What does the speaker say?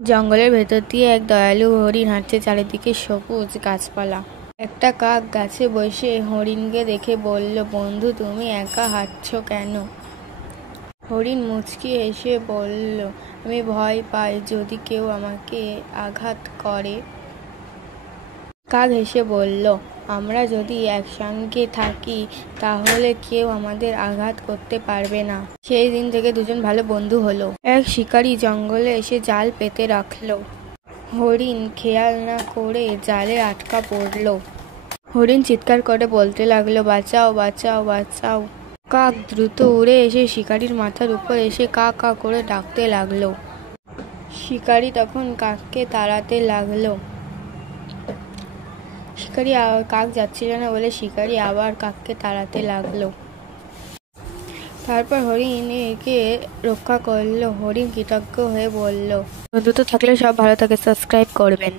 জঙ্গলের ভেতর দিয়ে এক দয়ালু হরিণ হাঁটছে, চারিদিকে সবুজ গাছপালা। একটা কাক গাছে বসে হরিণকে দেখে বলল, বন্ধু তুমি একা হাঁটছো কেন? হরিণ মুচকি হেসে বলল, আমি ভয় পাই যদি কেউ আমাকে আঘাত করে। কাক হেসে বলল, আমরা যদি একসঙ্গে থাকি তাহলে কেউ আমাদের আঘাত করতে পারবে না। সেই দিন থেকে দুজন ভালো বন্ধু হলো। এক শিকারী জঙ্গলে এসে জাল পেতে রাখলো। হরিণ খেয়াল না করে জালে আটকা পড়লো। হরিণ চিৎকার করে বলতে লাগলো, বাঁচাও বাঁচাও বাঁচাও। কাক দ্রুত উড়ে এসে শিকারীর মাথার উপর এসে কা কা করে ডাকতে লাগলো। শিকারী তখন কাককে তাড়াতে লাগলো। কাক যাচ্ছিল না বলে শিকারী আবার কাককে তাড়াতে লাগলো। তারপর হরিণ একে রক্ষা করলো। হরিণ কৃতজ্ঞ হয়ে বলল, বন্ধুত্ব থাকলে সব ভালো থাকে, সাবস্ক্রাইব করবেন।